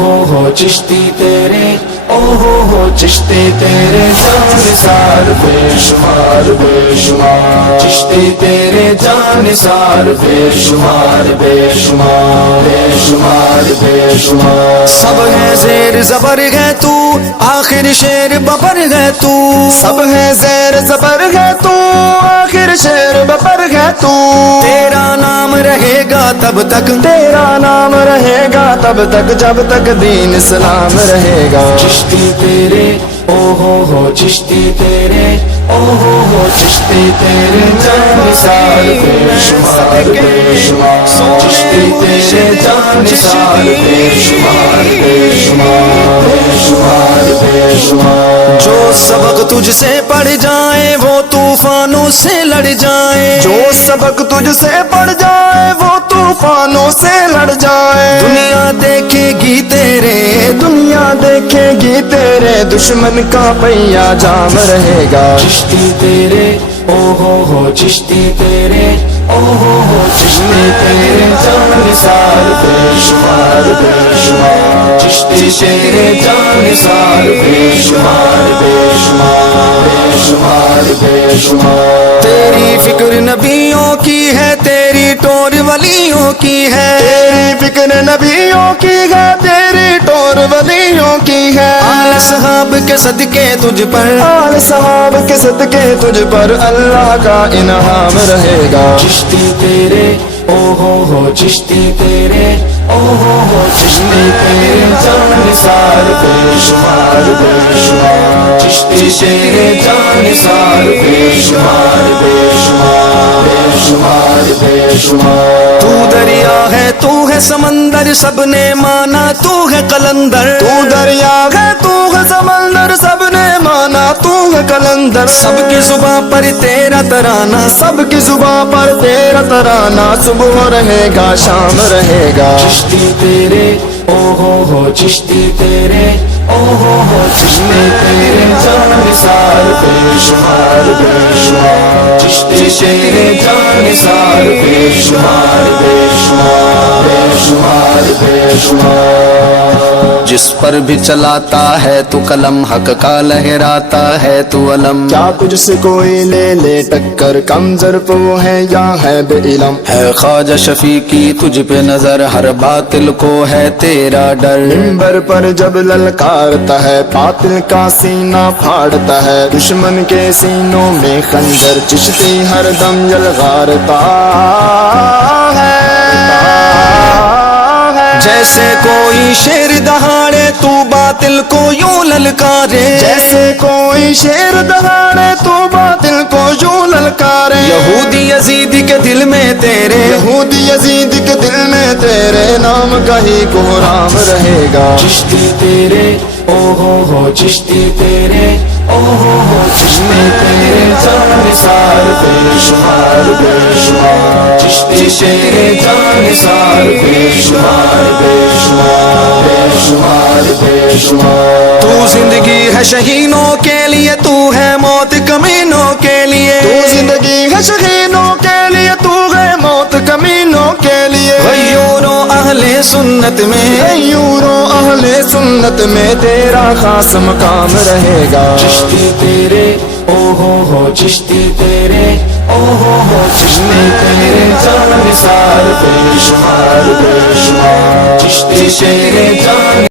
ہو چشتی تیرے ہو چشتی تیرے جان نثار بے شمار بے شمار چشتی تیرے جان نثار بے شمار بے شمار بے شمار بے شمار سب ہے زیر زبر ہے تو آخر شیر ببر ہے تو سب ہے زیر زبر ہے تو آخر شیر ببر ہے تو تیرا نام رہے گا تب تک تیرا نام رہے گا تب تک جب تک دین اسلام رہے گا چشتی تیرے ہو چشتی تیرے ہو چشتی تیرے جان نثار بے شمار بے شمار چشتی تیرے جان نثار بے شمار بے شمار بے شمار بے شمار جو سبق تجھ سے پڑھ جائے وہ طوفانوں سے لڑ جائے جو سبق تجھ سے پڑھ جائے وہ طوفانوں سے لڑ جائے دنیا دیکھے گی تیرے دنیا دیکھے گی تیرے دشمن کا پہیا جام رہے گا چشتی تیرے ہو چشتی تیرے ہو چشتی تیرے جان نثار بے شمار بے شمار چشتی تیرے جان نثار بے شمار بے شمار بے شمار بے شمار تیری فکر نبیوں کی ہے تیری ٹور ولیوں کی ہے تیری فکر نبیوں کی ہے تیری ٹور ولیوں کی ہے آل صحاب کے صدقے تجھ پر آل صحاب کے صدقے تجھ پر اللہ کا انعام رہے گا چشتی تیرے ہو چشتی تیرے ہو چشتی تیرے جان نثار بے شمار بے شمار چشتی تیرے جان نثار بے شمار بے شمار بے شمار بے شمار تو دریا ہے تو ہے سمندر سب نے مانا تو ہے قلندر تو دریا ہے تو ہے سمندر سب نے مانا تو ہے قلندر سب کی زباں پر تیرا ترانہ سب کی زباں پر تیرا ترانہ صبح رہے گا شام رہے گا چشتی تیرے ہو چشتی تیرے ہو چشتی تیرے جان نثار بے شمار بے شمار چشتی تیرے جان نثار بے شمار بے شمار بے شمار بے شمار جس پر بھی چلاتا ہے تو قلم حق کا لہراتا ہے تو علم کیا تجھ سے کوئی لے لے ٹکر کم ظرف وہ ہے یا ہے بے علم ہے خواجہ شفیع کی تجھ پہ نظر ہر باطل کو ہے تیرا ڈر منبر پر جب للکارتا ہے باطل کا سینہ پھاڑتا ہے دشمن کے سینوں میں خنجر چشتی ہر دم یلغارتا ہے جیسے کوئی شیر دہاڑے تو باطل کو یوں للکارے جیسے کوئی شیر دہاڑے تو باطل کو یوں للکارے یہودی یزید کے دل میں تیرے یہودی یزید کے دل میں تیرے نام کا ہی کوہرام رہے گا چشتی تیرے ہو چشتی تیرے ہو چشتی تیرے جان نثار بے شمار بے شمار چشتی تیرے جان نثار بے شمار بے شمار بے شمار بے شمار تو زندگی ہے شہینوں کے لیے تو ہے موت کمینوں کے لیے تو زندگی ہے شہینوں کے لیے تو ہے موت کمینوں کے لیے غیوروں اہل سنت میں غیوروں اہل سنت میں تیرا خاص مقام رہے گا چشتی تیرے ہو چشتی تیرے ہو چشتی تیرے جان نثار بے شمار بے شمار چشتی تیرے جان